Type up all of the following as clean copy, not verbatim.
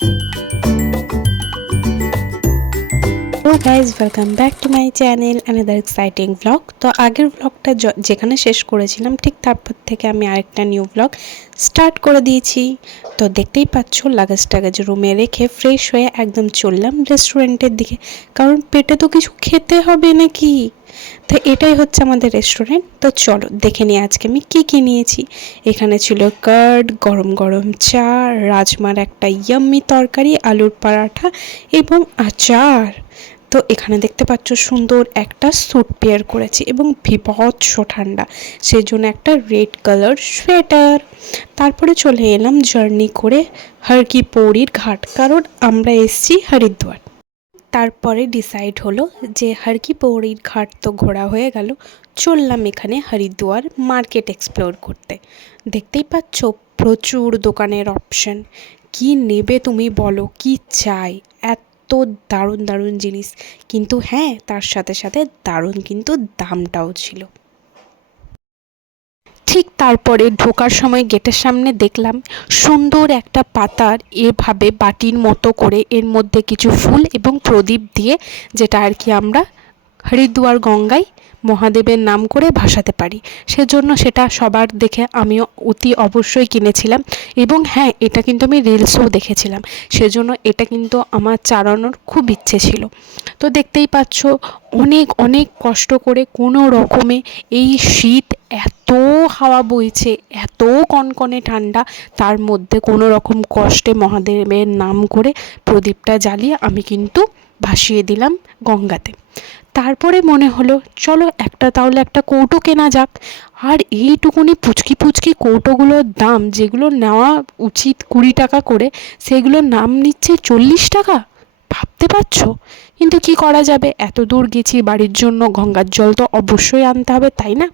Hello guys, welcome back to my channel another exciting blog. তো আগের ব্লগটা যেখানে শেষ করেছিলাম ঠিক তারপর থেকে আমি আরেকটা নিউ ব্লগ স্টার্ট করে দিয়েছি। তো দেখতেই পাচ্ছ লাগেজ টাগেজ রুমে রেখে ফ্রেশ হয়ে একদম চললাম রেস্টুরেন্টের দিকে, কারণ পেটে তো কিছু খেতে হবে নাকি। তো এটাই হচ্ছে আমাদের রেস্টুরেন্ট। তো চলো দেখে নিই আজকে আমি কী নিয়েছি। এখানে ছিল কার্ড, গরম গরম চা, রাজমার একটা ইয়াম্মি তরকারি, আলুর পরাঠা এবং আচার। তো এখানে দেখতে পাচ্ছ সুন্দর একটা স্যুট পেয়ার করেছি এবং বিভৎস ঠান্ডা, সেই জন্য একটা রেড কালার সোয়েটার। তারপরে চলে এলাম জার্নি করে হর কি পৌড়ির ঘাট, কারণ আমরা এসছি হরিদ্বার। তারপরে ডিসাইড হলো যে হর কি পৌড়ির ঘাট তো ঘোরা হয়ে গেল, চললাম এখানে হরিদ্বার মার্কেট এক্সপ্লোর করতে। দেখতেই পাচ্ছ প্রচুর দোকানের অপশন। কি নেবে তুমি বলো, কি চাই, এত দারুণ দারুণ জিনিস। কিন্তু হ্যাঁ, তার সাথে সাথে দারুণ কিন্তু দামটাও ছিল। ঠিক তারপরে ঢোকার সময় গেটের সামনে দেখলাম সুন্দর একটা পাতার এভাবে বাটির মতো করে এর মধ্যে কিছু ফুল এবং প্রদীপ দিয়ে, যেটা আর কি আমরা হরিদ্বার গঙ্গায় মহাদেবের নাম করে ভাসাতে পারি, সেজন্য সেটা সবার দেখে আমিও অতি অবশ্যই কিনেছিলাম। এবং হ্যাঁ, এটা কিন্তু আমি রিলসও দেখেছিলাম, সেজন্য এটা কিন্তু আমার চালানোর খুব ইচ্ছে ছিল। তো দেখতেই পাচ্ছ অনেক অনেক কষ্ট করে কোনো রকমে এই শীত, এত হাওয়া বইছে, এত কনকনে ঠান্ডা, তার মধ্যে কোনো রকম কষ্টে মহাদেবের নাম করে প্রদীপটা জ্বালিয়ে আমি কিন্তু ভাসিয়ে দিলাম গঙ্গাতে। তারপরে মনে হলো চলো তাহলে একটা কৌটো কেনা যাক। আর এইটুকুনি পুচকি পুচকি কৌটোগুলোর দাম, যেগুলো নেওয়া উচিত 20 টাকা করে, সেগুলোর নাম নিচ্ছে 40 টাকা। ভাবতে পারছো? কিন্তু কি করা যাবে, এত দূর গেছি বাড়ির জন্য, গঙ্গার জল তো অবশ্যই আনতে হবে, তাই না?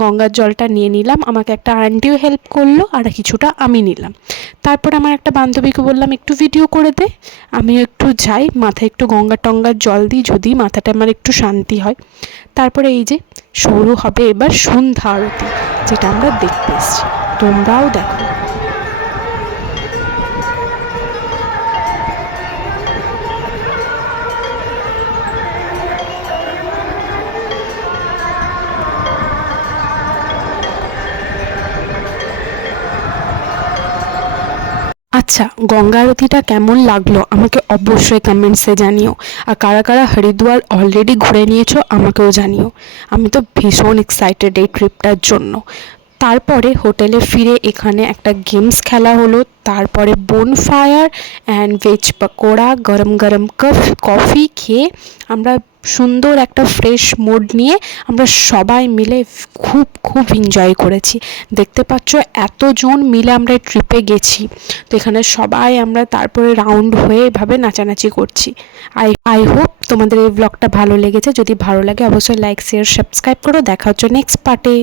গঙ্গার জলটা নিয়ে নিলাম, আমাকে একটা আন্টিও হেল্প করলো, আর কিছুটা আমি নিলাম। তারপর আমার একটা বান্ধবীকে বললাম একটু ভিডিও করে দে, আমিও একটু যাই, মাথায় একটু গঙ্গা টঙ্গার জল দিই, যদি মাথাটা আমার একটু শান্তি হয়। তারপরে এই যে শুরু হবে এবার সন্ধ্যা আরতি, যেটা আমরা দেখতে এসেছি, তোমরাও দেখো। আচ্ছা, গঙ্গা আরতিটা কেমন লাগলো আমাকে অবশ্যই কমেন্টসে জানিও। আর কারা কারা হরিদ্বার অলরেডি ঘুরে নিয়েছো আমাকেও জানিও। আমি তো ভীষণ এক্সাইটেড এই ট্রিপটার জন্য। তারপরে হোটেলে ফিরে এখানে একটা গেমস খেলা হলো, তারপরে বোনফায়ার অ্যান্ড ভেজ পকোড়া, গরম গরম কফি খেয়ে আমরা সুন্দর একটা ফ্রেশ মুড নিয়ে আমরা সবাই মিলে খুব খুব এনজয় করেছি। দেখতে পাচ্ছ এতজন মিলে আমরা ট্রিপে গেছি, তো এখানে সবাই আমরা তারপরে রাউন্ড হয়ে এভাবে নাচানাচি করছি। আই হোপ তোমাদের এই ব্লগটা ভালো লেগেছে। যদি ভালো লাগে অবশ্যই লাইক শেয়ার সাবস্ক্রাইব করো। দেখা হচ্ছে নেক্সট পার্টে।